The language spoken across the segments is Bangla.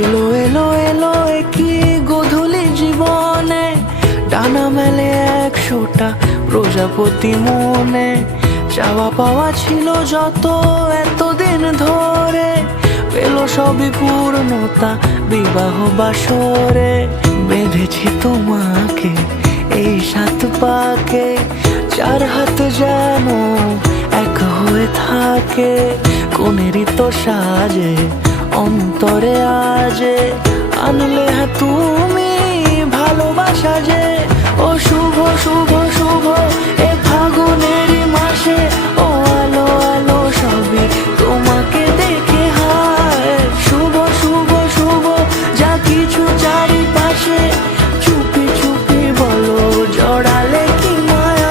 এলো এলো এলো কি গোধূলি জীবনে, ডানা মেলে 100টা প্রজাপতি মনে। চাওয়া পাওয়া ছিল যত এতদিন ধরে, পেল সবই পূর্ণতা বিবাহ বাসরে। বেঁধেছি তোমাকে এই 7 পাকে, 4 হাত যেন এক হয়ে থাকে। কোনেরই তো সাজে অন্তরে আজে, আনলে হ্যাঁ তুমি ভালোবাসা যে। ও শুভ শুভ শুভ এ ফাগুনেরই মাসে, ও আলো আলো সবই তোমাকে দেখে হায়। শুভ শুভ শুভ যা কিছু চারিপাশে, চুপি চুপি বলো জড়ালে কি মায়া।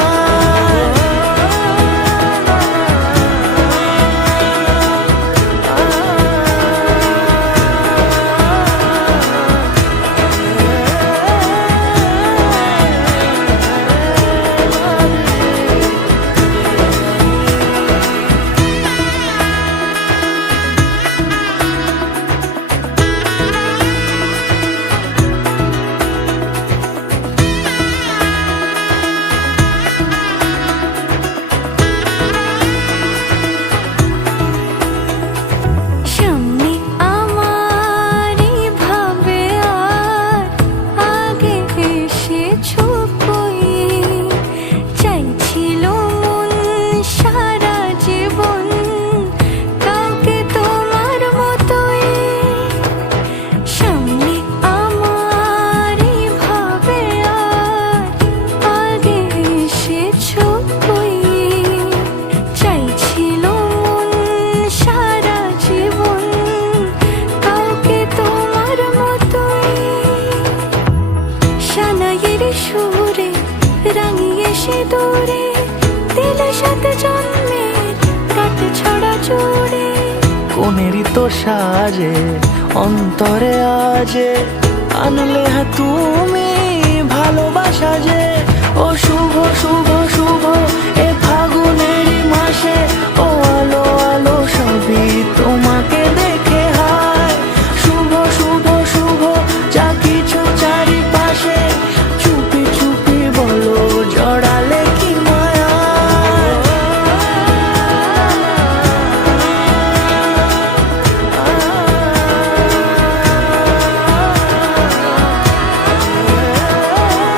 সুরে রাঙিয়ে সে দূরে, দিলে 7 জন্মের কাট ছড়া জোড়ে। কোনেরই তো সাজে অন্তরে আজে, আনলে হ্যাঁ তুমি ভালোবাসা যে। ও